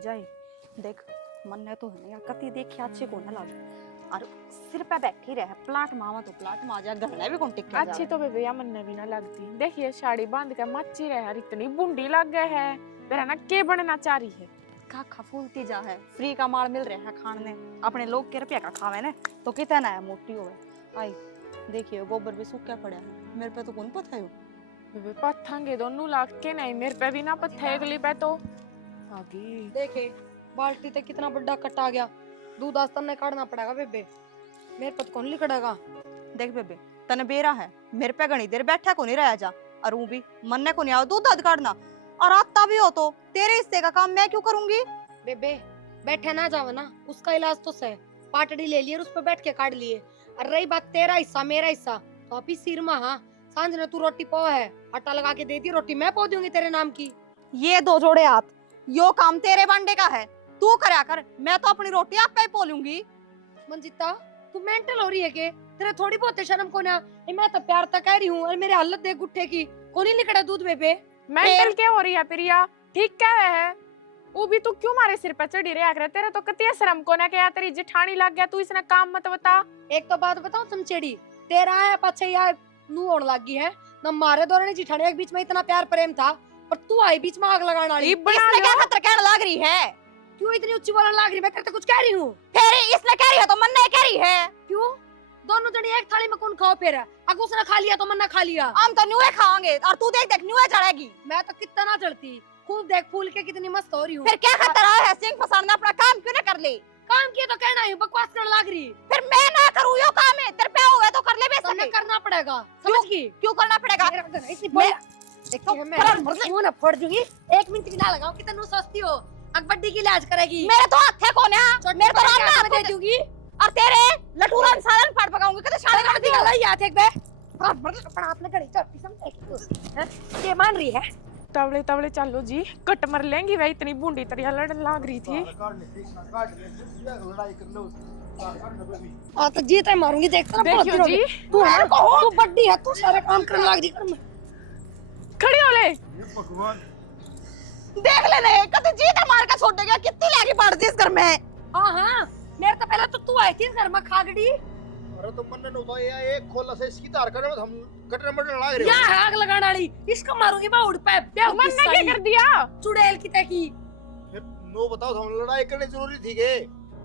जाए। देख मन ने तो है यार कति देखी अच्छे को ना लाग और सिर पे बैठी रहे प्लाट मामा तो प्लाट मा जा गहने भी कौन टिक के अच्छी तो बेबे या मन भी ना लगती। देखिए साड़ी बांध के मच्छी रहे यार इतनी बूंदी लग गए है फिर है ना के बनना चाह रही है। का खफूलती जा है फ्री का माल मिल रहा है खाने अपने लोग के रुपया का खावे ने तो कितना है मोटी होवे। आई देखिए गोबर भी सूखा पड़ा है मेरे पे तो कौन पता है बेबे पत्थंगे दोनों लाख के नहीं मेरे पे भी ना पत्थर अगली पे तो आगे देखे बाल्टी तक कितना बड़ा कट आ गया। दूध आस्ता ने काटना पड़ेगा बेबे मेरे पे तो कौन लिखड़ेगा। देख बेबे तने बेरा है मेरे पे घनी देर बैठा को नहीं रहा जा और वो भी मन्ने को नहीं आओ दूध दध काटना और आता भी हो तो तेरे हिस्से का काम मैं क्यों करूंगी। बेबे बैठे ना जाओ ना उसका इलाज तो सही पाटड़ी ले लिए और उस पर बैठ के काट लिए। और रही बात तेरा हिस्सा मेरा हिस्सा तो अभी सिर में हाँ सांझ ने तू रोटी पो है आटा लगा के दे दी रोटी मैं पो दूंगी तेरे नाम की। ये दो जोड़े हाथ यो काम तेरे बांडे का है तू करया कर मैं तो अपनी रोटी आप पे ही पोलूंगी। मंजिता तू मेंटल हो रही है के तेरे थोड़ी बहुत शर्म को ना मैं तो प्यार तक कह रही हूँ और मेरे हालत देख गुट्ठे की कोनी लिखड़ा दूध बेबे। मेंटल क्या हो रही है प्रिया ठीक कह रहे है वो भी तू क्यों मारे सिर पे चढ़ी रहा करे तेरे तो कतिया शर्म को ना क्या तेरी जेठानी लग गया तू इसने काम मत बता। एक तो बात बताऊं चमचेड़ी तेरा है पछे यार नू होने लगी है ना मारे दौरान जेठानी के बीच में इतना प्यार प्रेम था और तू आई बीच में आग लगाने वाली। इसने क्या खतर कहने लग रही है क्यों इतनी ऊंची बोलने लग रही मैं तेरे तो कुछ कह रही हूँ फिर इसने कह रही है तो मन्ने कह रही है क्यों दोनों जने एक थाली में कौन खाओ फिर अगर उसने खा लिया तो मन्ना खा लिया हम तो न्यूए खाएंगे और तू देख देख न्यूए चढ़ेगी। मैं तो कितना ना चढ़ती खूब देख फूल के कितनी मस्त हो रही हूँ। फिर क्या खतर है सिंह फसाना अपना काम क्यों ना कर ले काम किया तो कहना है बकवास करने लग रही फिर मैं ना करूँ यो काम है तेरे पे हुए तो कर ले बे तो करना पड़ेगा समझ की क्यों करना पड़ेगा एक तो मैं ना फोड़ दूंगी 1 मिनट भी ना लगाओ कितना सस्ती हो अकबड्डी की इलाज करेगी मेरे तो हाथ है कौन है मेरे तो राम में दे दूंगी और तेरे लटूरन सालन फाड़ पकाऊंगी कते शादी कर दी गला याद है बे अपना आपने घड़ी चढ़ती समझे ये मान रही है तवले तवले चलो जी कट मर लेंगी वह इतनी बूंदी तरिया लड़न लाग रही थी। आ तो जीते मारूंगी देखता ना देखियो जी तू बड्डी है तू सारे काम करने लग रही कर खड़ी हो ले देख लेने कते जीते मार के छोड़ देगा कितनी लागी पड़ दी इस घर में। हां हां मेरे तो पहले तो तू आई थी घर में खागड़ी अरे तो मन ने उठाया या एक खोला से इसकी तार करने में हम कटने मरने लग रहे या आग लगाने वाली इसको मारूंगी मैं उड़ पे मन ने क्या कर दिया चुड़ैल की तकी फिर नो बताओ हम लड़ाई करनी जरूरी थी के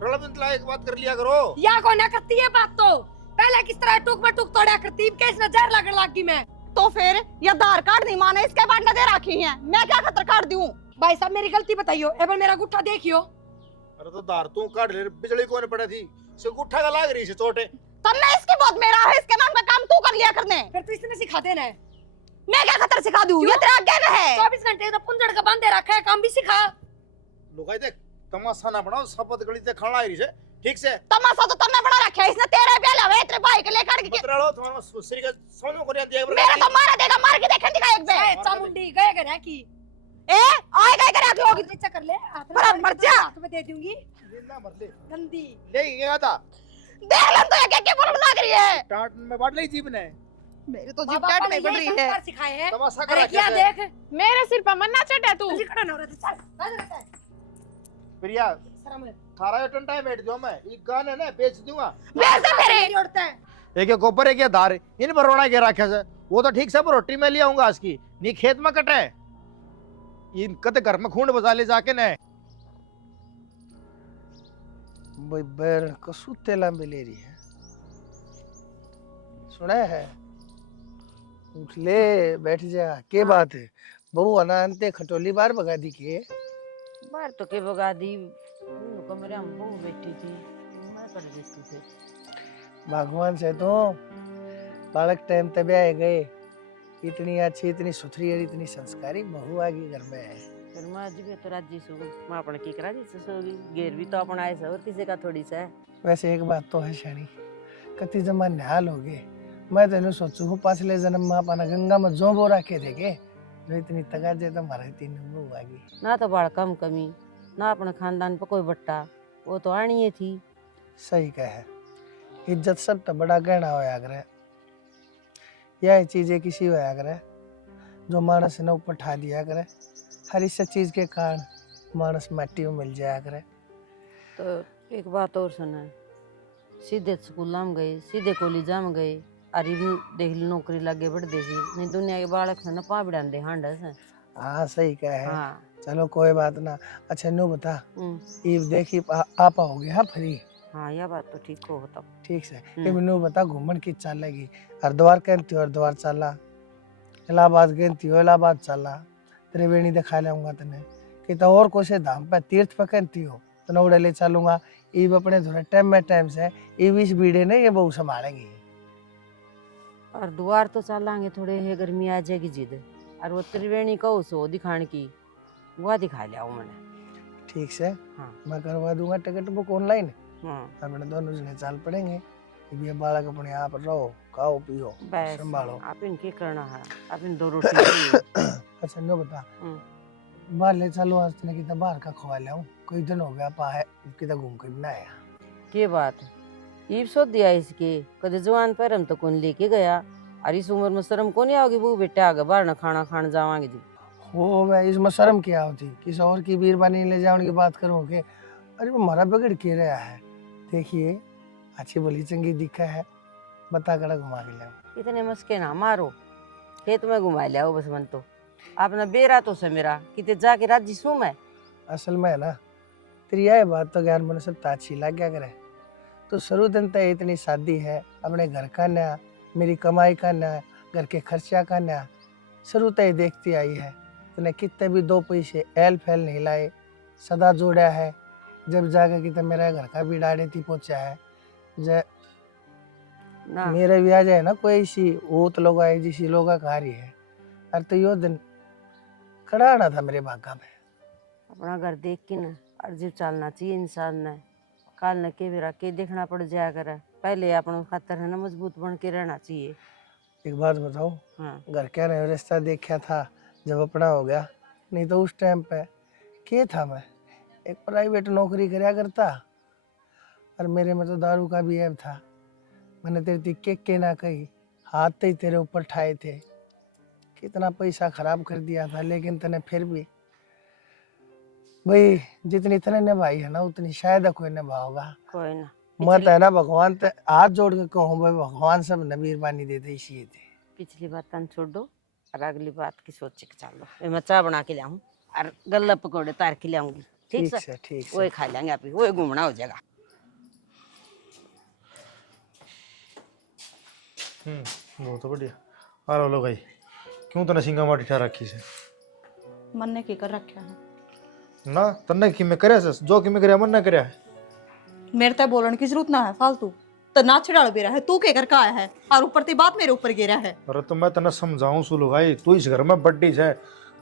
रड़बंद लायक बात कर लिया करो या कौन ना करती है बात तो पहले किस तरह टूक में टूक तोड़ा करती कैसे नजर लगने लगी मैं तो फिर ये आधार कार्ड नहीं माने इसके बाद दे रखी है मैं क्या खतर काट दूं। भाई साहब मेरी गलती बताइयो एबर मेरा गुट्ठा देखियो। अरे तो दार तू काट ले बिजली कोने पड़ा थी से गुट्ठा का लाग रही से चोटे तन्ने इसकी बहुत मेरा है इसके नाम का काम तू कर लिया करने फिर तो इसने सिखा देना है मैं क्या खतर सिखा दूं ये तेरा आगे में है 24 घंटे तो पुंजड़ का बांधे रखा है काम भी सिखा। लुगाई देख तमाशा ना बनाओ शपथ गली से खाना आई रे ठीक से तमाशा तो तन्ने बड़ा रखा है इसने तेरे पे लावे तेरे भाई के लेकर के मत रहो तुम्हारा सुसरी का समझ में कोरिया दिया मेरा तो मारा देगा मार के देखन दिखा एक बे चामुंडी गए घर की ए आए गए करे आगे होगी नीचे कर ले पर मर जा हाथ में दे दूंगी जिंदा मर ले गंदी ले गया था देख लन तो ये क्या बोलने लग रही है टाट में बांट ली जीभ ने मेरे तो जीभ टाट नहीं बढ़ रही है सिखाए हैं तमाशा अरे करा क्या देख मेरे सिर पर मन्ना चढ़ा तू तुझे खड़ा ना हो रहा था चल राज रहता है प्रिया शर्म है थारा यो टंटा बैठ दो मैं ये गाने ना बेच दूंगा बेच दे मेरे मेरी उड़ता है एक एक गोबर एक धार इन पर रोना के रखे से वो तो ठीक से पर रोटी में ले आऊंगा आज की नी खेत में कटे इन कते घर में खूंड बजा ले जाके ने भाई बैर कसु तेला में ले रही है सुना है उठ ले बैठ जा के बात है बहू अनांते खटोली बार भगा दी के बाहर तो के भगा दी कमरे में बहू बैठी थी मैं कर देती थी भगवान से तो बालक टाइम तबे आए गए इतनी अच्छी इतनी सुथरी और इतनी संस्कारी बहू आ गई घर में है फिर मैं जी तो राजी सो मैं अपने की करा जी सोगी गेर भी तो अपन आए से और किसी का थोड़ी सा है। वैसे एक बात तो है शानी कति जमाने हाल हो गए मैं तेन सोचू हूँ पाछले जन्म में अपना गंगा में जो बोरा के देखे जो इतनी तगाजे तो हमारे तीन बहू आ गई ना तो बाढ़ कम कमी ना अपने खानदान पर कोई बट्टा वो तो आनी थी। सही कहे इज्जत सब तो बड़ा गहना होया करे यह चीजें किसी होया करे जो मानस ने ऊपर ठा दिया करे हर इस चीज के कारण मानस माटी में मिल जाया करे। तो एक बात और सुना, सीधे स्कूल में गए, सीधे कॉलेज में गए, अरे देख ली नौकरी लगे बढ़ देगी, नहीं दुनिया के बालक से ना पा बिड़ान दे हांडा से। हाँ सही कहा है। हाँ। चलो कोई बात ना। अच्छा नो बता, हम्म। ये देखी आप आओगे हाँ फ्री? हाँ यह बात तो ठीक हो तब। ठीक से ये मैंने बता घूमन की चाल लगी, हरिद्वार कहती हो हरिद्वार चला, इलाहाबाद कहती हो इलाहाबाद चला, त्रिवेणी दिखा लाऊंगा तने, कि तो और कोई से धाम पे तीर्थ पे कहती हो तो नौड़े ले चलूंगा। ये अपने थोड़ा टाइम में टाइम से ये भी इस बीड़े ने ये बहु संभालेंगी। और द्वार तो चलांगे, थोड़े है गर्मी आ जाएगी जिद, और वो त्रिवेणी को सो दिखाने की वह दिखा लिया मैंने। ठीक से हाँ। मैं करवा दूंगा टिकट बुक ऑनलाइन, हाँ अपने दोनों जने चाल पड़ेंगे। ये बालक अपने आप रहो, खाओ पियो बस संभालो। आप इनके करना है, आप इन दो रोटी खाइए। अच्छा नो बता, बाहर ले चलो आज तने कितना बाहर का खवा लाऊं, कोई दिन हो गया पा है कितना घूम के ना आया। के बात है, ये सो दिया इसके कदे जवान पर हम तो कौन लेके गया, और इस उम्र में शर्म कौन आओगी, वो बेटा आगे बाहर ना खाना खान जावांगे जी। हो मैं इसमें शर्म क्या होती, किसी और की बीरबानी ले जाने की बात करूँगे। अरे वो हमारा बिगड़ के रहा है, देखिए अच्छी भली चंगी दिखा है, बता कर घुमा के लाऊं। इतने मस्के ना मारो, खेत में घुमा लिया बस मन तो आपने बेरा तो से मेरा किते जाके राजी सू मैं। असल में है ना तेरी यह बात तो ज्ञान मन सब ताछी लग क्या करे। तो शुरू दिन तक इतनी शादी है, अपने घर का नया, मेरी कमाई का नया, घर के खर्चा का नया, शुरू तक देखती आई है। तूने कितने भी दो पैसे एल फैल नहीं लाए, सदा जोड़ा है, जब जाकर कि तो मेरा घर का भी डाड़े थी पहुंचा है। ना मेरे भी आ जाए ना कोई ऐसी वो तो लोग आए जिसी लोग का रही है। अरे तो यो दिन खड़ा आना था मेरे भागा में। अपना घर देख के ना अर्जी चलना चाहिए इंसान ने, काल न के बेरा के देखना पड़ जाया करे, पहले अपन खातर है ना मजबूत बन के रहना चाहिए। एक बात बताओ, हाँ। घर क्या नहीं रिश्ता देखा था जब अपना हो गया, नहीं तो उस टाइम पे क्या था, मैं एक प्राइवेट नौकरी कराया करता, और मेरे में तो दारू का भी ऐब था। मैंने तेरे तिक्के के ना कही, हाथ ही तेरे ऊपर ठाए थे, कितना पैसा खराब कर दिया था, लेकिन तने फिर भी भाई जितनी तने निभाई है ना उतनी शायद कोई निभाओगा। कोई ना, मत है ना भगवान ते हाथ जोड़ के कहूँ भाई भगवान सब नबीर बानी देते इसी थे। पिछली बात तन छोड़ दो और अगली बात की सोच के चलो। मैं चाय बना के लाऊं और गल्ला पकौड़े तार के लाऊंगी, ठीक से ठीक वही खा लेंगे, आप वही घूमना हो जाएगा। बहुत बढ़िया। अरे लो भाई, क्यों तने सिंगा माटी ठा रखी से? मन ने की कर रखा है ना तन्ने की मैं करे से जो की मैं करे मन ना करे है। मेरे ते बोलने की जरूरत ना है फालतू, तो ना छिड़ाल बेरा है तू के घर का आया है और ऊपर ते बात मेरे ऊपर गिरा है। अरे तो मैं तने समझाऊं सुलो भाई, तू इस घर में बड्डी है,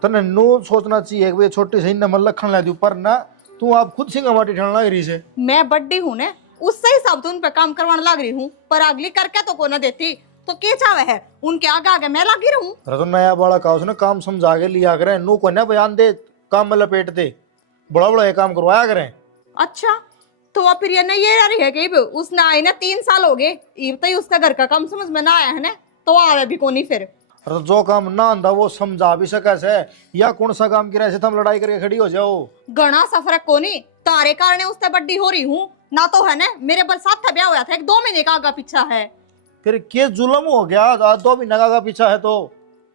तने नो सोचना चाहिए कि छोटी सी न मन लखन ला दी पर ना तू आप खुद सिंगा माटी ठाने लग रही से। मैं बड्डी हूँ ने उससे हिसाब से उन पे काम करवाने लग रही हूँ, पर अगली करके तो को ना देती तो के चावे है उनके आगे आगे मैं लगी रहूं। अरे तो नया बड़ा का उसने काम समझा के लिया करे, नो को ना बयान दे काम में लपेट दे, बड़ा बड़ा ये काम करवाया करें। अच्छा तो अब फिर ये नहीं ये रही है कि उसने आए ना 3 साल हो गए, इब तक उसका घर का काम समझ में ना आया है ना, तो आवे भी कोनी फिर। अरे तो जो काम ना आंदा वो समझा भी सके से, या कौन सा काम किया तुम लड़ाई करके खड़ी हो जाओ। घना सफर कोनी तारे कारण उससे बड्डी हो रही हूँ ना, तो है ना मेरे बरसात था ब्याह हुआ था 1-2 महीने का आगा पीछा है। फिर के जुलम हो गया, 2 महीने का पीछा है तो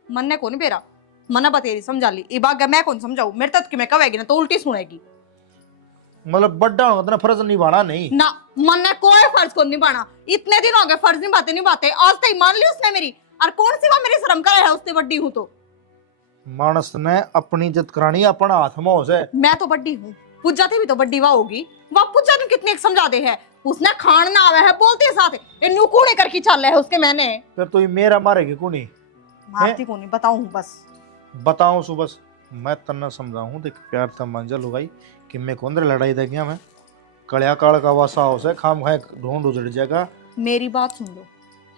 मन ने कौन बेरा मना बतेरी समझा ली, इब आगे मैं कौन समझाऊ, मेरे तक कि मैं कहेगी ना तो उल्टी सुनेगी। मतलब बड्डा होगा तो फर्ज निभाना नहीं ना, मन ने कोई फर्ज को निभाना, इतने दिन हो गए फर्ज निभाते आज तक मान ली उसने मेरी, और कौन सी बात मेरी शर्म करे है उससे बड्डी हूँ तो। मानस ने अपनी इज्जत करानी अपना हाथ में हो से। मैं तो बड्डी हूँ, पूजा थी भी तो बड्डी वाह होगी, वह पूजा ने कितने समझा दे है, उसने खान ना आवे है बोलते साथ इन्नू कूड़े करके चल है उसके मैंने। फिर तो ये मेरा मारेगी कुनी मारती को नहीं बताऊं बस बताऊं सुबह मैं तन्ना समझाऊं, देख प्यार था मंजल हो गई कि मैं कौन लड़ाई दे गया, मैं कड़िया काल का वासा हो से खाम खाए ढूंढ उजड़ जाएगा। मेरी बात सुन लो,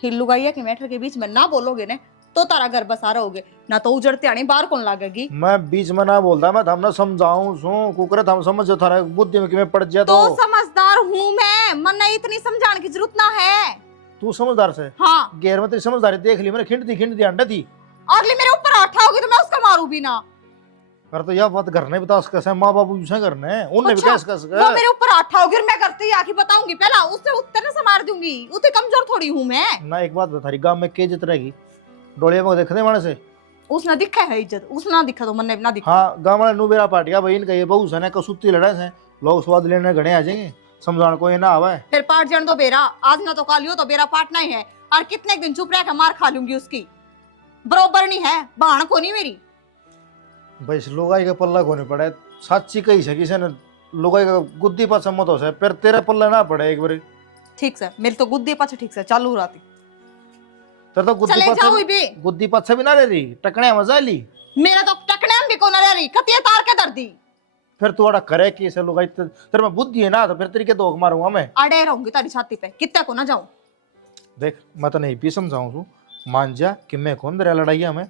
हिल्लू गाइया के मैटर के बीच में ना बोलोगे ने तो तारा घर बसा रहोगे ना, तो उजड़ते आनी बाहर कौन लागेगी। मैं बीच में ना बोलता, मैं हमने समझाऊं सो कुकर हम समझ थारा बुद्धि में कि मैं पड़ जाए तो समझदार हूँ मैं, मन नहीं इतनी समझाने की जरूरत ना है। तू समझदार से हाँ गैर में तेरी समझदारी देख ली मैंने, खिंड दी अंडा थी। अगली मेरे ऊपर आठा होगी तो मैं उसका मारू भी ना। कर तो यह बात घर ने बता कैसे माँ बाबू से करने हैं उनने भी अच्छा, कैसे कैसे वो मेरे ऊपर आठा होगी और मैं करती आके बताऊंगी पहला उससे उत्तर से मार दूंगी। उतने कमजोर थोड़ी हूँ मैं। ना एक बात बता रही गांव में के इज्जत रहेगी डोलिया में देखने वाले से। उसने दिखा है इज्जत, उसने ना दिखा तो मन ने ना दिखा। हाँ गांव वाले नु मेरा पाटिया भाई इनका ये बहू से कसूती लड़ा से लोग स्वाद लेने घने आ जाएंगे समझाने को ये ना आवा है। फिर पाट जान दो बेरा, आज ना तो कालियो तो बेरा पाटना ही है। और कितने दिन चुप रह के मार खा लूंगी उसकी, बरोबर नहीं है बहान को नहीं मेरी। भाई इस लोगाई का पल्ला को नहीं पड़ा साची कही से किसी ने लोगाई का गुद्दी पर सम्मत हो से फिर तेरा पल्ला ना पड़े एक बार। ठीक से मेरी तो गुद्दी पाछे ठीक से चालू रहती। तेरे तो चले जाओ बे। गुद्दी पाछे भी ना रह रही टकने मजा ली। मेरा तो टकने भी को ना रह रही कतिया तार के दर्दी। फिर तू अड़ा करे कि इसे लोगाई तेरे में बुद्धि है ना तो फिर तेरी के दोग मारूंगा मैं। अड़े रहूंगी तारी छाती पे कितने को ना जाऊं। देख मैं तो नहीं भी समझाऊं तू मान जा कि मैं कौन दरिया लड़ाई है मैं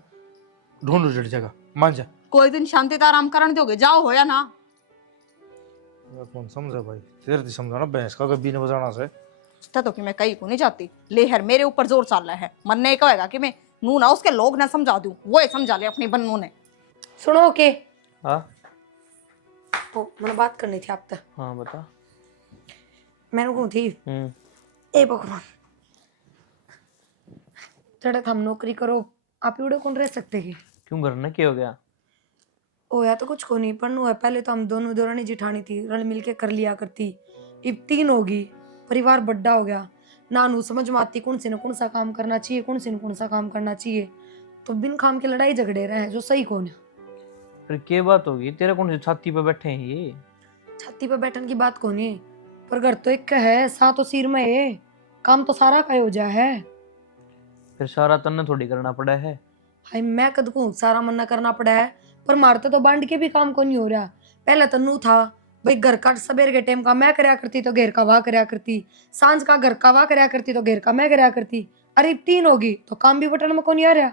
ढूंढ जड़ जगह मान जा। कोई दिन शांति से आराम करने दोगे जाओ हो या ना। कौन समझा भाई तेरे से समझाना भैंस का कभी नहीं बजाना से। तो कि मैं कहीं को नहीं जाती लेहर मेरे ऊपर जोर चल रहा है। मन ने कहेगा कि मैं नू ना उसके लोग ना समझा दूं वो ही समझा ले अपनी बन्नू ने। सुनो ओके हाँ तो मैंने बात करनी थी आप तक। हाँ बता। मैंने कही थी ए भगवान चढ़े हम नौकरी करो आप उड़े कौन रह सकते हैं। क्यों करना क्या हो गया? ओ या तो कुछ को नहीं पढ़नू है। पहले तो हम दोनों दौरानी जिठानी थी रल मिल के कर लिया करती। अब 3 होगी परिवार बड़ा हो गया नानू समझ में आती कौन सा काम करना चाहिए कौन सा काम करना चाहिए। तो बिन काम के लड़ाई झगड़े रहे जो सही कौन है। फिर क्या बात होगी तेरे कौन से छाती पे बैठे हैं ये? छाती पे बैठन की बात कौन है पर घर तो एक का है सा तो सिर में है काम तो सारा का हो जा है। फिर सारा तन्ने थोड़ी करना पड़ा है। हाय मैं कद को सारा मन्ना करना पड़ा है पर मारते तो बांट के भी काम को नहीं हो रहा। पहले तन्नू था भाई घर का सवेर के टाइम का मैं करया करती तो घेर का वाह करया करती सांझ का घर का वाह करया करती तो घेर का मैं करया करती। अरे 3 होगी तो काम भी बटन में कौन आ रहा।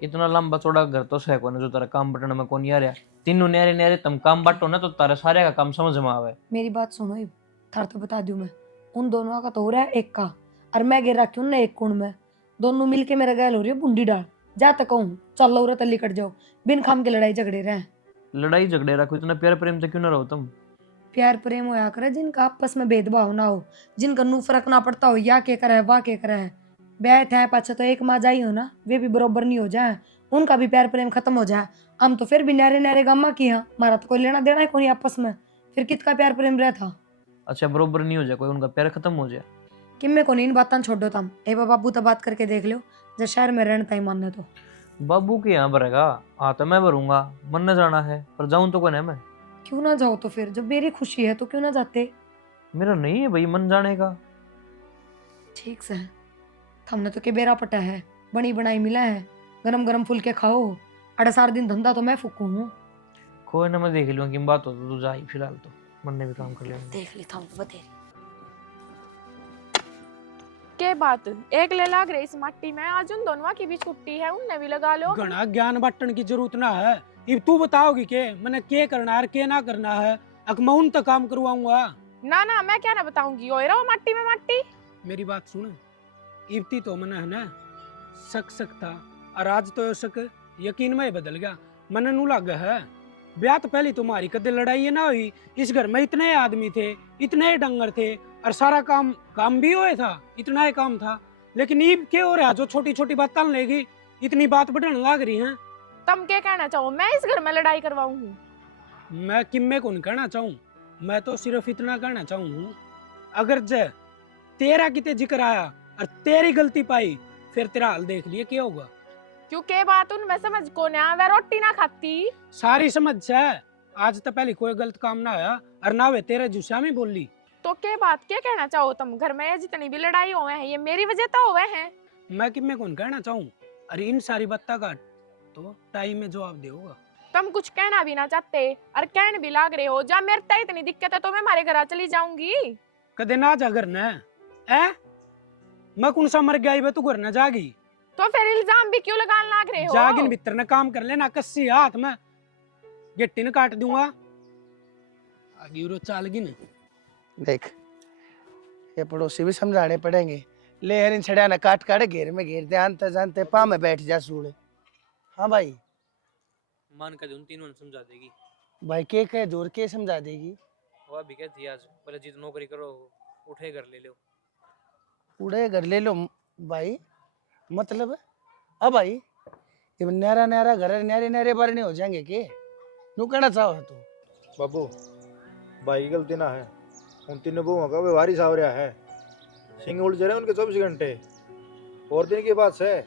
इतना लंबा चौड़ा घर तो सह कोने जो तारा काम बटन में कौन आ रहा। तीनों न्यारे न्यारे तुम काम बांटो ना तो तारा सारे का काम समझ में आवे। मेरी बात सुनो इब थार तो बता दूं मैं उन दोनों का तो हो रहा है एक का और मैं घेर रखी हूँ ना एक कुंड में दोनों मिलके मेरा गैल हो रही है बुंडी डाल जा तक कहूँ चल लो तल्ली कट जाओ बिन खाम के लड़ाई झगड़े रहे। लड़ाई झगड़े रखो इतना प्यार प्रेम से क्यों ना रहो तुम? प्यार प्रेम होया करे जिनका आपस में भेदभाव ना हो जिनका नू फर्क ना पड़ता हो या के करे वाह के करे ब्याह थे पाछा तो एक माँ जाई हो ना वे भी बरोबर नहीं हो जाए उनका भी प्यार प्रेम खत्म हो जाए। हम तो फिर भी नारे नारे गम्मा की हाँ हमारा तो कोई लेना देना ही कोई आपस में फिर कितना प्यार प्रेम रहा था। अच्छा बरोबर नहीं हो जाए कोई उनका प्यार खत्म हो जाए कि मैं को इन बातें छोड़ दो तम ए बाबू तो बात करके देख लो जब शहर में रहना ही मानने तो बाबू के यहाँ भरेगा हाँ तो मैं भरूंगा मन न जाना है पर जाऊं तो कौन है मैं? क्यों ना जाओ तो फिर जब मेरी खुशी है तो क्यों ना जाते। मेरा नहीं है भाई मन जाने का। ठीक से हमने तो के बेरा पटा है बनी बनाई मिला है गरम गरम फुल के खाओ 8 दिन धंधा तो मैं फूकू हूँ। कोई ना मैं देख लूंगा कि बात हो तो तू जा ही फिलहाल तो मन ने भी काम कर लिया। देख ली था बतेरी के बात एक ले लाग रही इस मट्टी में आज उन दोनों की भी छुट्टी है उनने भी लगा लो। घना ज्ञान बांटन की जरूरत ना है। अब तू बताओगी के मैंने के करना है के ना करना है अकमौन तो काम करवाऊंगा। ना ना मैं क्या ना बताऊंगी ओए वो मट्टी में मट्टी। मेरी बात सुन इब्ती तो मन है ना शक था और आज तो शक यकीन में बदल गया मन नू लग है। ब्याह तो पहले तुम्हारी कदे लड़ाई ना हुई इस घर में इतने आदमी थे इतने डंगर थे और सारा काम भी हुए था इतना ही काम था लेकिन ये क्या हो रहा जो छोटी छोटी बात तल लेगी इतनी बात बढ़ने लग रही है। तुम क्या कहना चाहो मैं इस घर में लड़ाई करवाऊं हूँ? मैं किम्मे को नहीं कहना चाहूँ मैं तो सिर्फ इतना कहना चाहूँ अगर जय तेरा किते जिक्र आया और तेरी गलती पाई फिर तेरा हाल देख लिए क्या होगा। क्योंकि बात उन मैं समझ को ना वे रोटी ना खाती सारी समझ है आज तो पहले कोई गलत काम ना आया और ना वे तेरे जुस्सा में बोली तो क्या बात क्या कहना चाहो तुम घर में जितनी भी लड़ाई हुए हैं ये मेरी वजह तो हुए हैं। मैं किम्मे को नहीं कहना चाहूँ अरे इन सारी बातों का तो टाइम में जवाब देगा। तुम कुछ कहना भी ना चाहते और कहने भी लाग रहे हो जा मेरे तो इतनी दिक्कत है तो मैं हमारे घर चली जाऊंगी। कदे ना जा घर न मैं कौन सा मर गया तू घर न जागी तो फिर इल्जाम भी क्यों लगाने लाग रहे हो? जागिन भीतर न काम कर लेना कस्सी हाथ में गिट्टी न काट दूंगा आगे रो चालगी न। देख ये पड़ोसी भी समझाने पड़ेंगे ले हरिन छड़ा ना काट काट घेर में घेर दे जानते जानते पा में बैठ जा सूड़े। हाँ भाई मान कर उन तीनों ने समझा देगी। भाई के कह जोर के समझा देगी? वो अभी कहती आज पहले जीत नौकरी करो, उठे घर ले लो। उड़े घर ले लो भाई, मतलब अब भाई ये न्यारा न्यारा घर न्यारे न्यारे बारे नहीं हो जाएंगे के? नू कहना चाहो है तू? बाबू भाई की गलती ना है, उन तीनों बहुओं का व्यवहार ही सावरिया है। सिंह उड़ जा रहे उनके 24 घंटे। और दिन की बात है,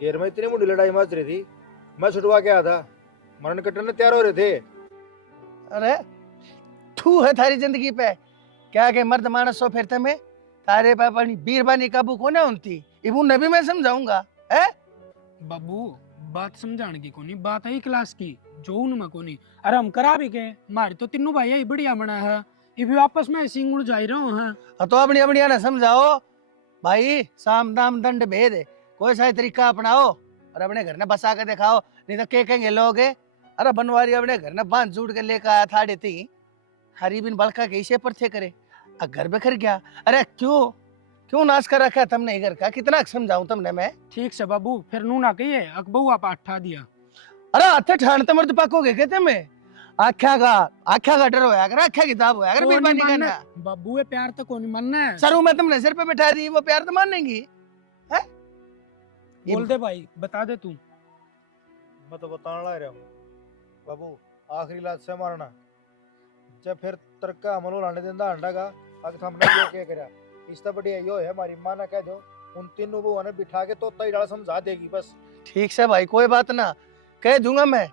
घेर में इतनी मुंडी लड़ाई मच रही थी, मैं छुटवा के आया था, मरण कटने तैयार हो रहे थे। अरे तू है थारी जिंदगी पे क्या के मर्द मानस सो फिरते में तारे पे अपनी बीरबानी काबू कोने होती इबू नबी मैं समझाऊंगा है। बाबू बात समझाने की कोनी, बात है क्लास की जो उनमें कोनी। अरे हम करा भी के मारे तो तीनों भाई यही बढ़िया बना है, ये भी आपस में सिंह उड़ जा रहे हैं। तो अपनी अपनी ना समझाओ भाई, साम दाम दंड भेद है, कोई सा तरीका अपनाओ और अपने घर ने बसा के दिखाओ, नहीं तो के कहेंगे लोग अरे बनवारी अपने घर ने बांध जुड़ के लेकर आया था देती हरी बिन बलका के इसे पर थे करे घर बेखर गया। अरे क्यों क्यों नाश कर रखा है तुमने घर का? कितना समझाऊं तुमने मैं? ठीक से बाबू, फिर नू ना कहिए अकबू आप अट्ठा दिया। अरे हाथे ठाणते मर्द पकोगे कहते मैं आख्या का डर होया कर, आख्या किताब होया कर, बेईमानी करना। बाबू ये प्यार तो कौन मानना है? सरू में तुमने सिर पे बैठा दी, वो प्यार तो मानेंगी है? बोल दे भाई, बता दे तू। मैं तो बताने ला रहा हूँ बाबू, आखिरी लात से मारना, जब फिर तरक्का अमल लाने देंदा अंडा का अग हमने ये क्या करा, इससे बढ़िया यो है हमारी माँ ना कह दो उन तीनों वो ने बिठा के तो तई डाल समझा देगी बस। ठीक से भाई, कोई बात ना, कह दूंगा मैं,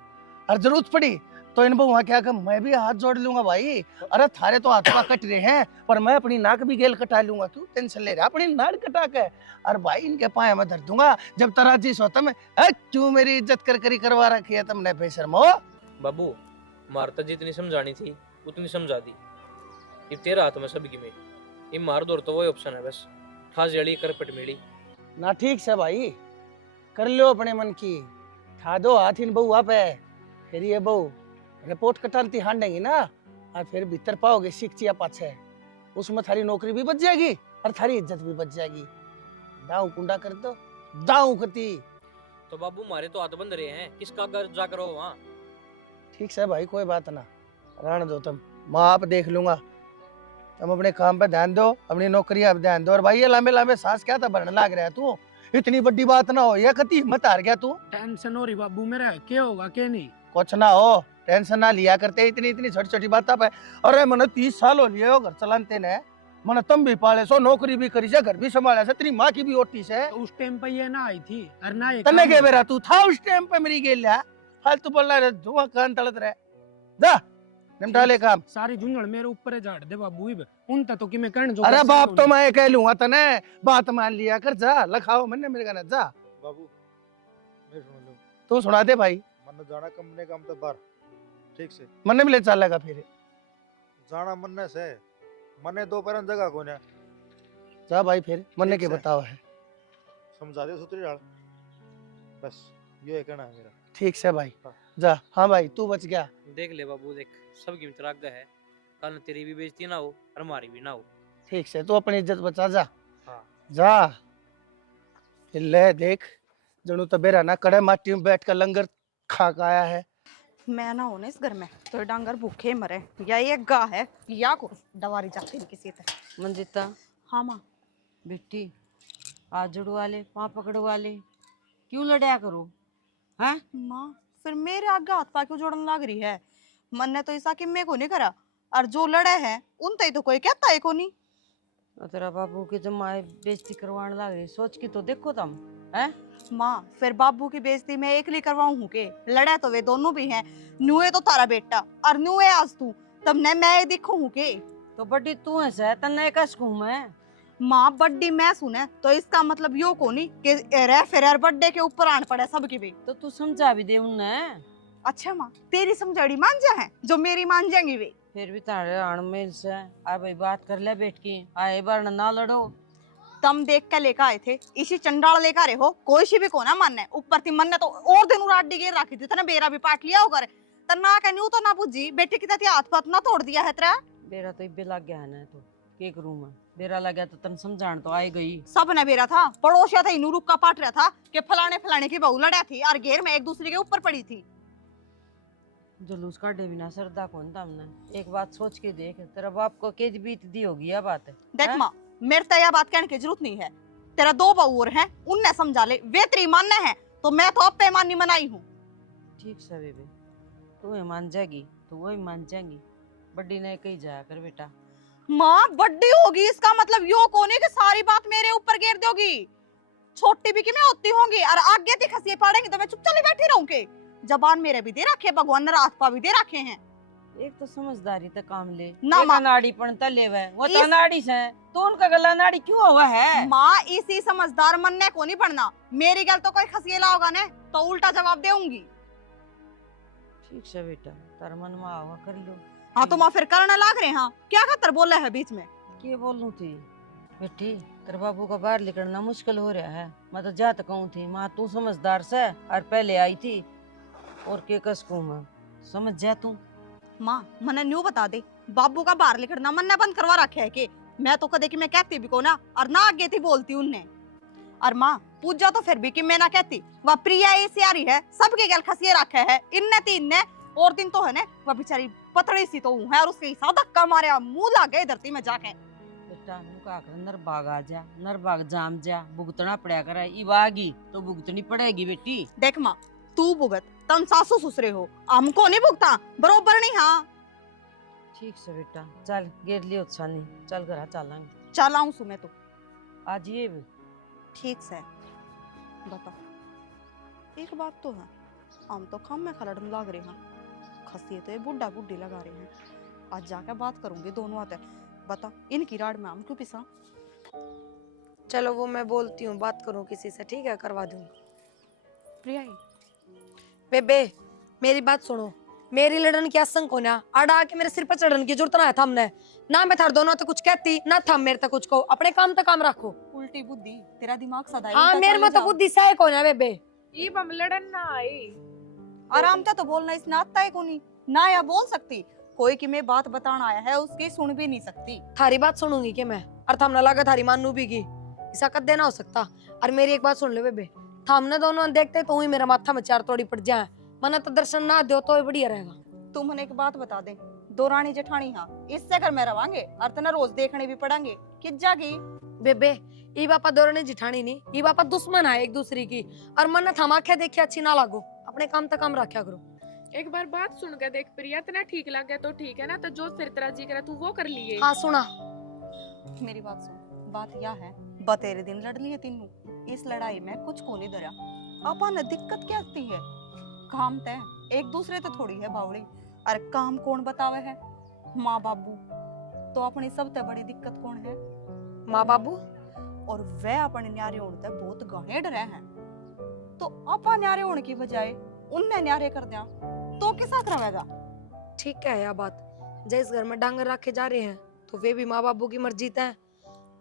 और जरूरत पड़ी तो इन वहाँ क्या कर मैं भी हाथ जोड़ लूंगा भाई। अरे थारे तो हाथ कट रहे हैं पर मैं अपनी नाक भी गेल कटा लूंगा, तू टेंशन ले रहा अपनी नाक कटा के, और भाई इनके पाए मैं धर दूंगा जब तराजी सोता मैं। क्यों मेरी इज्जत कर करी करवा रखी है तुमने बेशर्मो? बाबू मारता जितनी समझानी थी उतनी समझा दी, ये तेरा हाथ में सबकी में, ये मार दौड़ तो वही ऑप्शन है बस, ठास जड़ी कर पट मेली ना। ठीक से भाई, कर लो अपने मन की, ठा दो हाथ इन बहुआ पे, फिर ये बहू रिपोर्ट कटानती हांडेंगी ना, और फिर भीतर पाओगे शिक्षिया पाछे, उसमें थारी नौकरी भी बच जाएगी और थारी इज्जत भी बच जाएगी। दाऊ कुंडा कर दो, दाऊ करती। तो बाबू मारे तो हाथ बंद रहे हैं, किसका घर जाकर हो वहाँ। ठीक से भाई, कोई बात ना, रहने दो तुम, मैं आप देख लूंगा, तुम अपने काम पे ध्यान दो, अपनी नौकरी पे ध्यान दो। और भाई ये लंबे लंबे सांस क्या था भरने लग रहा है तू, इतनी बड़ी बात ना हो, ये कती हिम्मत हार गया तू? टेंशन हो रही बाबू मेरा, क्या होगा क्या नहीं? कुछ ना हो, टेंशन ना लिया करते इतनी इतनी छोटी छोटी बात पे। अरे मैंने 30 साल हो लिए हो घर चलाते ने, मैंने तुम भी पाले सो, नौकरी भी करी से, घर भी संभाला से, तेरी माँ की भी ओटी से। तो उस टाइम पे ये ना आई थी और ना ये तने काम के बेरा तू था उस टाइम पे मेरी गेल लिया, फालतू बोलना रे, धुआं कान तड़त रहे, जा निपटा ले काम। सारी झुंझड़ मेरे ऊपर झाड़ दे बाबू, इब उन तो कि मैं कहने जो अरे बाप तो मैं कह लूंगा तने, बात मान लिया कर, जा लखाओ मैंने मेरे गाना, जा बाबू मैं सुन लो, तू सुना दे भाई। मन जाना कंपनी काम तो बाहर, ठीक से मन भी ले चलेगा फिर, जाना मन से, मने दो पर जगह को ना, जा भाई फिर मन ठीक के से। बताओ है। समझा दे सुतरी डाल, बस ये कहना है मेरा। ठीक से भाई, हाँ। जा। हाँ भाई तू बच गया। देख ले बाबू, देख सबकी मित्र आगे है, कल तेरी भी बेइज्जती ना हो और हमारी भी ना हो। ठीक से, तू अपनी इज्जत बचा, जा हाँ। जा। फिर ले देख जनू तो बेरा ना कड़े माटी में बैठ कर लंगर खा के आया है। मैं ना होने इस घर में तो ये डांगर भूखे मरे, या ये गा है या को डवारी जाती नहीं किसी तरह। मंजिता हाँ माँ। बेटी हाथ जुड़वा ले, पाँव पकड़वा ले, क्यों लड़ाया करो हैं? माँ फिर मेरे आगे हाथ पा क्यों जोड़ने लग रही है? मन ने तो ऐसा कि मैं को नहीं करा, और जो लड़े हैं उन तो कोई कहता है को नहीं। तेरा बाबू की जमाए बेइज्जती करवाने लग रही, सोच के तो देखो तुम हैं। माँ फिर बाबू की बेइज्जती मैं एकली करवाऊं हूँ के? लड़े तो वे दोनों भी हैं, नुए तो तारा बेटा और नुए आज तू, तब ने मैं दिखू हूँ के? तो बड़ी तू है से तन्ने कस कहूं मैं? माँ बड्डी मैं सुने तो इसका मतलब यो को नहीं कि रह फिर बर्थडे के ऊपर आन पड़े सबकी भी। तो तू समझा भी दे उन्हें। अच्छा माँ तेरी समझाड़ी मान जा है जो मेरी मान जाएंगी वे। फिर भी तारे अणमेल से आ भाई बात कर ले बैठ के, आए बार ना लड़ो। तम देख के लेकर आए थे, इसी चंडाल लेकर हो, कोई सी भी को ना मानने, ऊपर थी मन ने तो और दिन रात डिगेर रखी थी, तना बेरा भी पाट लिया होकर, तना कहनी तो ना बुझी बेटे की तती हाथ पात ना तोड़ दिया है तेरा। बेरा तो इब्बे लग गया है ना, तो के करूं मैं? बेरा लग गया तो तन समझान तो आई गई। सब ने बेरा था, पड़ोसिया था इनू रुक्का पाट रहा था कि फलाने फलाने की बहू लड़ा थी और घेर में एक दूसरे के ऊपर पड़ी थी। जुलूस काटे बिना सरदा कौन था हमने। एक बात सोच के देख, तेरा बाप को केज बीत दी होगी यह बात। देख हैं? माँ, मेरे तो यह बात कहने की जरूरत नहीं है। तेरा 2 बहू और हैं, उनने समझा ले, वे तेरी मानना है तो मैं तो अब पैमानी मनाई हूँ। ठीक से बेबे, तू ही मान जाएगी तो वो ही मान जाएंगी। बड्डी ने कही जाया कर बेटा। माँ बड्डी होगी इसका मतलब यो कौन है कि सारी बात मेरे ऊपर घेर दोगी। छोटी भी कि मैं होती होंगी और आगे ती खसिए पड़ेंगे तो मैं चुपचाप बैठी रहूंगी। जबान मेरे भी दे रखे, भगवान ने रात पा भी दे रखे हैं। एक तो समझदारी तक काम ले, ना एक माँ। अनाड़ी पण तले हुए, वो तो इस- अनाड़ी से है, तो उनका गला अनाड़ी क्यों हुआ है? माँ इसी समझदार मन ने को नहीं पढ़ना। मेरी गल तो कोई खसिएला होगा ने तो उल्टा जवाब देऊंगी। ठीक से बेटा, तार मन में आवा कर लो। हाँ तो माँ फिर करने लाग रहे हैं, क्या खतर बोले है बीच में। के बोलूं थी बेटी, तेरे बाबू का बाहर निकलना मुश्किल हो रहा है। मैं तो जा तक कहूं थी माँ तू समझदार से और पहले आई थी, और के कसकूं मैं समझ जा तू। माँ मने न्यू बता दे, बाबू का बाहर लिखना मन ने बंद करवा रखे है कि मैं तो कदे कि मैं कहती भी को ना और ना आगे थी बोलती उनने। और माँ पूजा तो फिर भी कि मैं ना कहती, वह प्रिया ऐसी आ रही है सबके गल खसिए रखे है इनने 3 ने, और दिन तो है ना वह बेचारी पतड़ी सी तो हूँ है और उसके हिसाब धक्का मारे मुंह लागे धरती में जाके। बेटा नुका कर नरबाग आ जा, नरबाग जाम जा, भुगतना पड़ा कर इवागी तो भुगतनी पड़ेगी बेटी। देख माँ तू भुगत, तुम सासू ससुरे हो, हमको नहीं भुगता बरोबर नहीं। हाँ ठीक से बेटा, चल गेर लियो छानी, चल घर चलेंगे। चल आऊं सुमे तो आज ये भी ठीक से बता। एक बात तो है, हम तो खम में खलड़न लाग रहे हैं, खसिए तो ये बुड्ढा बुड्ढी लगा रहे हैं। आज जाकर बात करूंगी दोनों आते। बता इनकी राड में हम क्यों पिसा। चलो वो मैं बोलती हूँ, बात करूँ किसी से, ठीक है करवा दूंगी। प्रिया बेबे मेरी बात सुनो, मेरी लड़न की आसंक हो ना, अड़ा के मेरे सिर पर चढ़न की जरूरत ना है थमने ना। मैं थार दोनों तो कुछ कहती ना, थम मेरे तक कुछ को, अपने काम तक काम रखो। उल्टी बुद्धि, तेरा दिमाग सदा ही हाँ उल्टा मेरे चले में तो जाओ। बुद्धि सही को ना बेबे। ये बम लड़न ना आई। आराम से तो बोलना इसने आता है को नहीं ना, या बोल सकती कोई कि मैं बात बताना आया है उसकी सुन भी नहीं सकती। थारी बात सुनूंगी कि मैं, और थमने लगा थारी मानू भी की, ऐसा कद देना हो सकता। और मेरी एक बात सुन लो बेबे, थमने दोनों देखते तो ही मेरा माथा में 4 तोड़ी पड़ जाए, मना तो दर्शन ना दो तो बढ़िया रहेगा। तुम एक बात बता दे, दो रानी जेठानी हाँ इससे घर में रवांगे और तना रोज देखने भी पड़ेंगे कि जागी। बेबे ये बापा दोरने जिठानी नहीं, ये बापा दुश्मन है एक दूसरे की, और मन थम आखे देखिए अच्छी ना लागो, अपने काम तक काम रखा करो। एक बार बात सुन के देख प्रिया, तना ठीक लग गया तो ठीक है ना, तो जो फिर तेरा जी करे तू वो कर लिए। हाँ सुना मेरी बात सुन, बात यह है बतेरे दिन लड़ लिए तीनों, इस लड़ाई में कुछ को नहीं डरा। अपन दिक्कत क्या आती है, काम तय एक दूसरे तो थोड़ी है बावड़ी, और काम कौन बतावे है, माँ बाबू। तो अपनी सबसे बड़ी दिक्कत कौन है, माँ बाबू। और वह अपने न्यारे होने तक बहुत गाने डरे हैं। तो अपन न्यारे होने की बजाय उनने न्यारे कर दिया तो किसा करवाएगा। ठीक है यह बात, जिस घर में डांगर रखे जा रहे हैं तो वे भी माँ बाबू की मर्जी तय।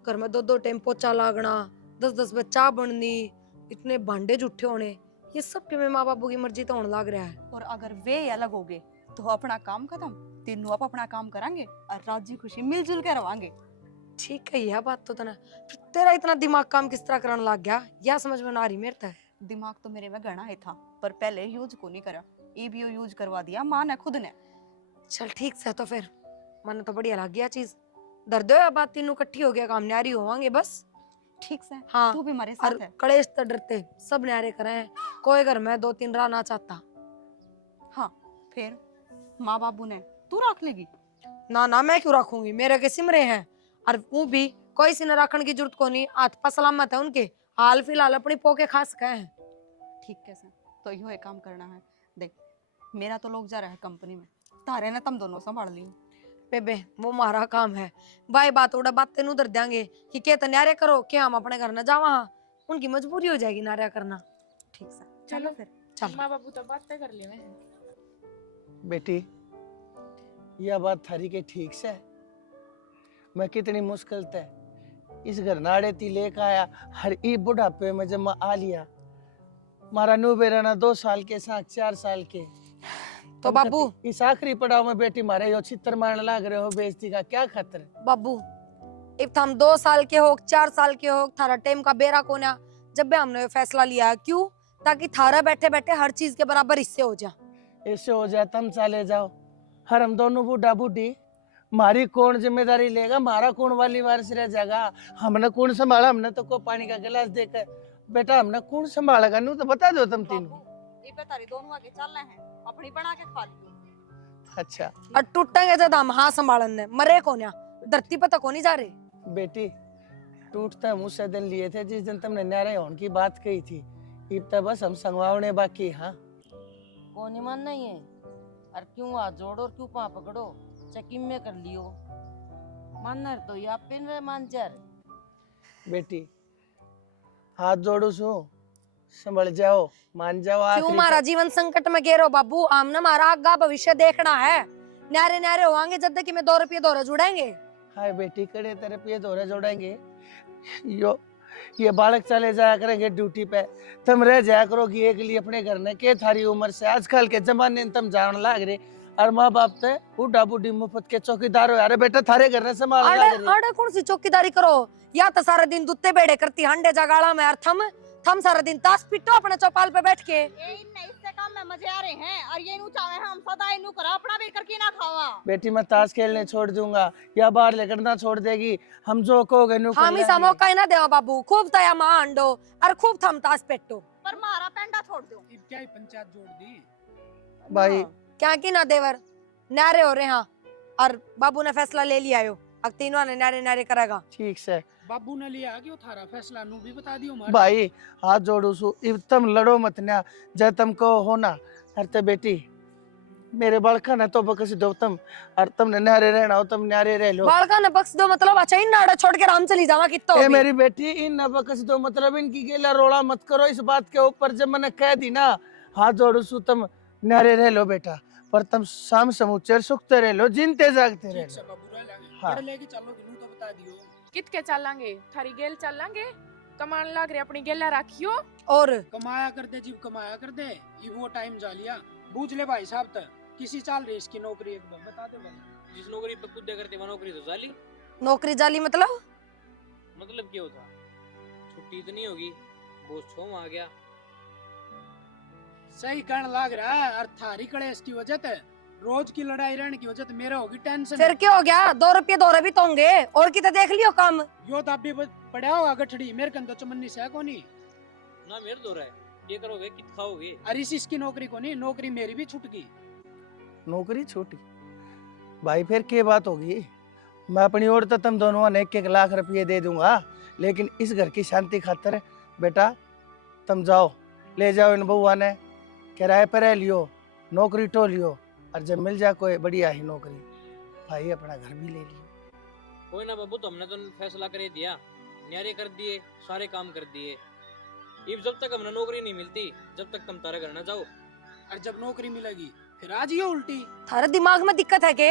घर में 2-2 टाइम पोछा लागना, 10-10 बच्चा बननी, इतने भांडे जुट्ठे होने, ये सब के में माँ बाबू की मर्जी तो होने लग रहा है। और अगर वे अलग हो गए तो अपना काम खत्म, तीनों आप अपना काम करांगे और राजी खुशी मिलजुल के रवांगे। ठीक है यह बात तो तना, फिर तेरा इतना दिमाग काम किस तरह करने लग गया, यह समझ में ना आ रही मेरे तय। दिमाग तो मेरे में गणा ही था, पर पहले यूज को नहीं करा, ये भी यूज करवा दिया माँ ने खुद ने। चल ठीक से, तो फिर मन तो बढ़िया लग गया चीज, दर दो या बात तीनों इकट्ठी हो गया, काम न्यारी होवांगे बस। ठीक से हाँ तू भी हमारे और साथ है। कलेश तो डरते सब न्यारे करे हैं, कोई घर में 2-3 रहना चाहता। हाँ फिर माँ बाबू ने तू रख लेगी। ना ना मैं क्यों रखूंगी, मेरे के सिमरे हैं, और वो भी कोई सी न रखने की जरूरत को नहीं, हाथ पर सलामत है उनके, हाल फिलहाल अपनी पोके खास कहे हैं। ठीक कैसे, तो यो एक काम करना है, देख मेरा तो लोग जा रहा है कंपनी में, तारे ने तुम दोनों संभाल लियो। बेबे वो हमारा काम है, बाई बात उड़ा बात तेन उधर देंगे कि के तो न्यारे करो, के हम अपने घर न जावा, उनकी मजबूरी हो जाएगी नारा करना। ठीक से चलो फिर। चल माँ बाबू तो बातें कर लिए। बेटी यह बात थारी के ठीक से है। मैं कितनी मुश्किल से इस घर नाड़े ती लेकर आया, हर ई बुढ़ापे में जब मैं आ लिया, मारा नू बेराना 2 साल के साथ 4 साल के, तो बाबू इस आखिरी पड़ाव में बेटी मारे यो चित्र मारने लग रहे हो, बेइज्जती का क्या खतर। बाबू अब हम 2 साल के हो 4 साल के हो, थारा टाइम का बेरा कोना, जब भी हमने ये फैसला लिया है, क्यों, ताकि थारा बैठे बैठे हर चीज के बराबर हिस्से हो जाए। ऐसे हो जाए तुम चले जाओ, हर हम दोनों बूढ़ा बूढ़ी, मारी कौन जिम्मेदारी लेगा, मारा कौन वाली वारिस रह जाएगा, हमने कौन संभाला, हमने तो को पानी का गिलास देकर बेटा हमने कौन संभालेगा, नू तो बता दो तुम तीनों। बाबू, ये पे तारी दोनों आगे चल रहे हैं, अपनी बना के खा लियो। अच्छा और टूटेंगे जब हम हाथ संभालन ने मरे कोन्या धरती पर तो को नहीं जा रहे। बेटी, टूटता मुँह से दिन लिए थे जिस दिन तुमने न्यारे होने की बात कही थी, अब तो बस हम संगवावने बाकी। हाँ कौन मानना ही है, और क्यों हाथ जोड़ो और क्यों पाँव पकड़ो, चकीम में कर लियो, मानना तो या पिन वे मान चार। बेटी हाथ जोड़ू सो, संभल जाओ, मान जाओ। क्यों आखिरी हमारा जीवन संकट में गिरो बाबू, हमने हमारा आगा भविष्य देखना है, न्यारे न्यारे होंगे जब तक में 2 रुपये दोरे जुड़ेंगे। हाय बेटी, कड़े तेरे पे दोरे जोड़ेंगे, यो ये बालक चले जाया करेंगे ड्यूटी पे, तुम रह जाया करोगी एक लिए अपने घर में। के थारी उम्र से आजकल के जमाने में तुम जान लाग रहे, और माँ बाप ते बूढ़ा बूढ़ी मुफ्त के चौकीदार हो यार, बेटा थारे घर में संभाल लाग अड़े रहे। अड़े कौन सी चौकीदारी करो, या तो सारा दिन दुत्ते बेड़े करती हंडे जगाड़ा में, और थम सारा दिन ताश पिटो अपने चौपाल पे बैठ के। ये इनने इससे काम में मजे आ रहे हैं, और ये नू चाहे हम सदा इनू करा अपना भी करके ना खावा। बेटी मैं ताश खेलने छोड़ दूंगा या बाहर लेकर ना छोड़ देगी, हम जो कहोगे नू कर हम ही सा लेंगे। मौका ही ना देवा बाबू, खूब तया मां अंडो और खूब थम ताश पेटो। पर मारा पेंडा छोड़ दो। अब क्या ही पंचायत जोड़ दी। भाई क्या की ना देवर न्यारे हो रहे हैं, और बाबू ने फैसला ले लिया यो, अब तीनों ने न्यारे न्यारे करेगा। ठीक से बाबू ने लिया कि वो थारा फैसला नू भी बता दियो मार। भाई हाथ जोड़ू सु, इब तुम लड़ो मत ना, जब तुमको होना हरते बेटी मेरे बालका न तो बकस दो तुम, और तुमने न्यारे रहना हो तुम न्यारे रह लो। बालका ने बख्श दो मतलब अच्छा इन नाड़ा छोड़ के राम चली जावा कितो ए भी। मेरी बेटी, इन न बकस दो मतलब इनकी गेला रोड़ा मत करो इस बात के ऊपर, जब मैंने कह दी ना हाथ जोड़ू सु तुम न्यारे रह लो बेटा, पर तुम शाम समूचे सुखते रह लो, जिनते जागते रह ठीक से लो। बाबू रह लागे हाँ। पढ़ लेगी चलो कि नू तो बता दियो। कित के चलांगे, थारी गेल चलांगे, कमान लाग रहे अपनी गेला राखियो। और कमाया कर दे जीव कमाया कर दे, ये वो टाइम जा लिया। बूझ ले भाई साहब तक किसी चाल रही इसकी नौकरी एकदम बता दे भाई। जिस नौकरी पे कूदे करते वो नौकरी तो जाली। नौकरी जाली मतलब मतलब क्या होता, छुट्टी इतनी होगी, बोझ छोम आ गया। सही कहने लाग रहा है, और थारी कलेश की वजह से रोज की लड़ाई रहने की वजह से मेरे होगी टेंशन। फिर क्या हो गया, 2 रुपये दोरे भी तो होंगे, और कितना देख लियो काम। यो तो अभी पड़ा होगा गठड़ी, मेरे कंधों चमन्नी से को नहीं ना मेरे दो रहा है, ये करोगे कित खाओगे। अरे इसकी नौकरी को नहीं, नौकरी मेरी भी छूट गई। नौकरी छोटी भाई, फिर क्या बात होगी, मैं अपनी ओर तो तुम दोनों ने 1-1 लाख रुपये दे दूंगा, लेकिन इस घर की शांति खातिर बेटा तुम जाओ, ले जाओ इन बउआ ने, किराए पर रह लियो, नौकरी टो लियो, और जब मिल जाए कोई बढ़िया ही नौकरी भाई अपना घर भी ले लियो। कोई ना बाबू, तो हमने तो फैसला कर दिया, न्यारे कर दिए, सारे काम कर दिए। अब जब तक हमने नौकरी नहीं मिलती, जब तक तुम तारे घर ना जाओ। और जब नौकरी मिलेगी फिर आज ये उल्टी। थारे दिमाग में दिक्कत है के,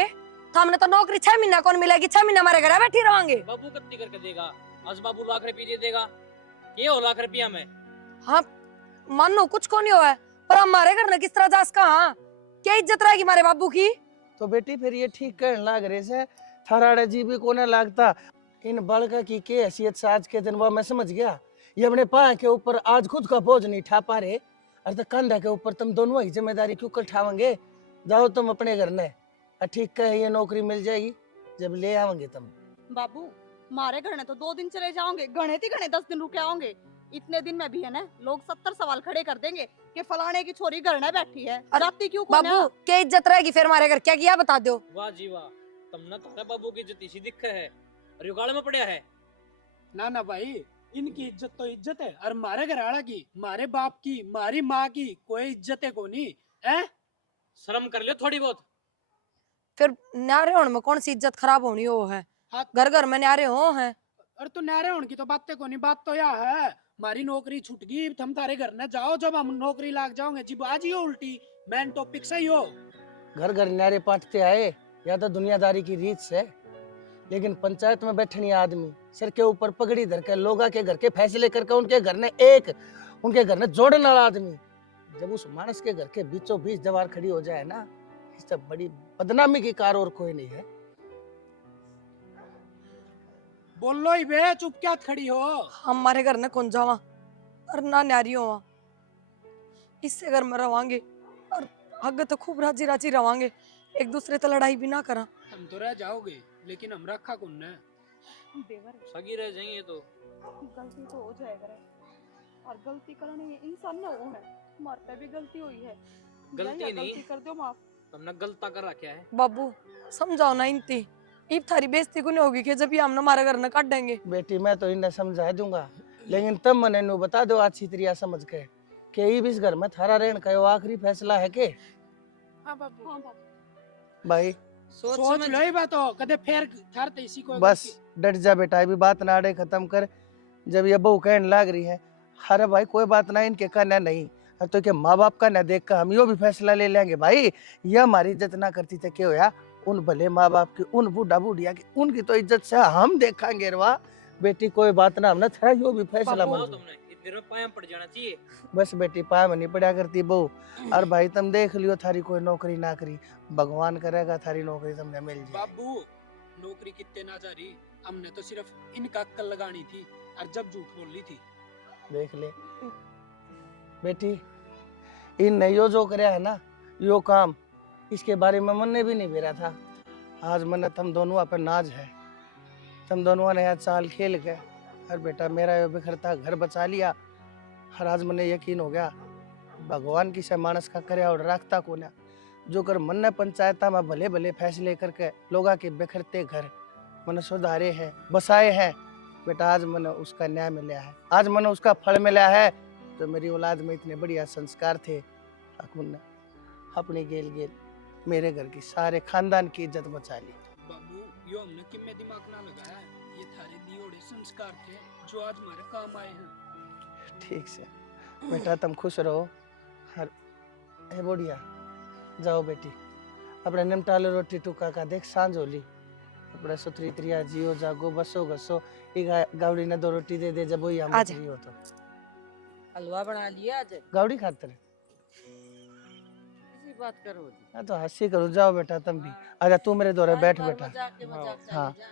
हमने तो नौकरी 6 महीना कौन मिलेगी, 6 महीना हमारे घर बैठी रहोगे। बाबू कत्ती करके देगा, आज बाबू लाख रुपये दे देगा, ये हो लाख रुपया में। हाँ मानो कुछ को नहीं हुआ है, पर हमारे घर ने किस तरह जास कहा, क्या इज्जत रहेगी हमारे बाबू की। तो बेटी फिर ये ठीक कर लाग रहे से, थारा जी भी कोने लागता, इन बालका की के हैसियत से आज के दिन वो मैं समझ गया, ये अपने पाँव के ऊपर आज खुद का बोझ नहीं उठा पा रहे, और तो कंधा के ऊपर तुम दोनों ही जिम्मेदारी क्यों उठाओगे। जाओ तुम अपने घर में, ठीक है ये नौकरी मिल जाएगी जब ले आओगे तुम। बाबू मारे घर ने तो 2 दिन चले जाओगे, गणे 10 दिन रुके आओगे, इतने दिन में भी है ना लोग 70 सवाल खड़े कर देंगे कि फलाने की छोरी घर में बैठी है, जाती क्यों कोने? बाबू क्या इज्जत रहेगी फिर हमारे घर, क्या किया बता दो। वाह जी वाह, तुमने तारा बाबू की इज्जत इसी दिख है, और युगाड़ में पड़ा है। ना ना भाई, इनकी इज्जत तो इज्जत है, और मारे घराड़ा की, मारे बाप की, मारी माँ की कोई इज्जत है को नहीं है। शर्म कर ले थोड़ी बहुत। फिर न्यारे होने में कौन सी इज्जत खराब होनी हो है, हाँ। घर घर में न्यारे हो है। और तो नारे होने की तो बातें को नहीं, बात तो यह है हमारी नौकरी छूट गई, तुम तारे घर न जाओ, जब हम नौकरी लाग जाओगे जी आज ही हो उल्टी, मेन टॉपिक सही हो। घर घर न्यारे पाटते आए या तो दुनियादारी की रीत से, लेकिन पंचायत में बैठनी आदमी सिर के ऊपर पगड़ी धर के लोगा के घर के फैसले करके उनके घर ने उनके घर ने जोड़ने वाला आदमी, जब उस मानस के घर के बीचों बीच दीवार खड़ी हो जाए ना, इससे बड़ी बदनामी की कार और कोई नहीं है। बोलो ही बे, चुप क्या खड़ी हो। हमारे घर ने कौन जावा और ना न्यारी होवा, इससे घर में रवांगे और अगर तो खूब राजी राजी रवांगे, एक दूसरे तो लड़ाई भी ना करा। हम तो रह जाओगे लेकिन हम रखा कौन है? देवर सगी रह जाएंगे तो। गलती तो हो जाएगा रे, और गलती करने ये इंसान ना वो है, हमारे पे भी गलती हुई है। गलती नहीं, गलती कर दो माफ। तुमने गलता कर रखा है। बाबू समझाओ ना इनती, इब थारी बेइज्जती को नहीं होगी कि जब ये हमने हमारे घर न काट देंगे। बेटी मैं तो इन्हें समझा दूंगा, लेकिन तब मने नु बता दो अच्छी तरिया समझ के कि इस घर में थारा रहन का यो आखिरी फैसला है के हाँ बाबू। हाँ बाबू। भाई सोच लो ही बात हो, कदे फेर थारते इसी को बस डट जा बेटा, अभी बात ना आड़े खत्म कर। जब ये बहू कहने लाग रही है, अरे भाई कोई बात ना, इनके कहना नहीं, अब तो क्या माँ बाप का ना देख कर हम यो भी फैसला ले लेंगे भाई। ये हमारी इज्जत ना करती थे क्या होया, उन भले माँ बाप की, उन बूढ़ा बूढ़िया की, उनकी तो इज्जत से हम देखांगे रवा। बेटी कोई बात ना, हमने था यो भी फैसला हाँ, मंजूर। तुमने इतने में पाया पड़ जाना चाहिए। बस बेटी पाए में नहीं पड़ा करती बहू। और भाई तुम देख लियो थारी कोई नौकरी ना करी, भगवान करेगा थारी नौकरी तुमने मिल जाए। बाबू नौकरी कितने ना जा रही, हमने तो सिर्फ इनका अक्कल लगानी थी और जब झूठ बोल ली थी। देख ले बेटी, इन यो जो करे है ना यो काम, इसके बारे में मन ने भी नहीं बेरा था। आज मन तुम दोनों पे नाज है, तुम दोनों ने आज चाल खेल के और बेटा मेरा यो बिखरता घर बचा लिया। हर आज मने यकीन हो गया भगवान की से मानस का करे और रखता को ना, जो कर मन ने पंचायता में भले भले फैसले करके लोगा के बिखरते घर मन सुधारे हैं, बसाए हैं। बेटा आज मन उसका न्याय मिला है, आज मन उसका फल मिला है। तो मेरी औलाद में इतने बढ़िया संस्कार थे, मुन्ना अपनी गेल गेल मेरे घर की सारे खानदान की इज्जत बचा ली। बाबू यो हमने किम्मे दिमाग ना लगाया, ये थारे दियोड़े संस्कार थे जो आज हमारे काम आए हैं। ठीक से बेटा तुम खुश रहो। हर ए बढ़िया जाओ बेटी, अपने निमटा लो रोटी टुका का, देख सांझ होली, अपना सुथरी त्रिया जियो जागो बसो घसो। गावड़ी ने 2 रोटी दे दे, जब वही हम आजा। फ्री हो तो हलवा बना लिया आज, गावड़ी खातर। किसी बात करो जी। हाँ तो हंसी करो, जाओ बेटा तुम भी। आजा तू मेरे दौरे बैठ बेटा। मजाक के मजाक हाँ। चली जा।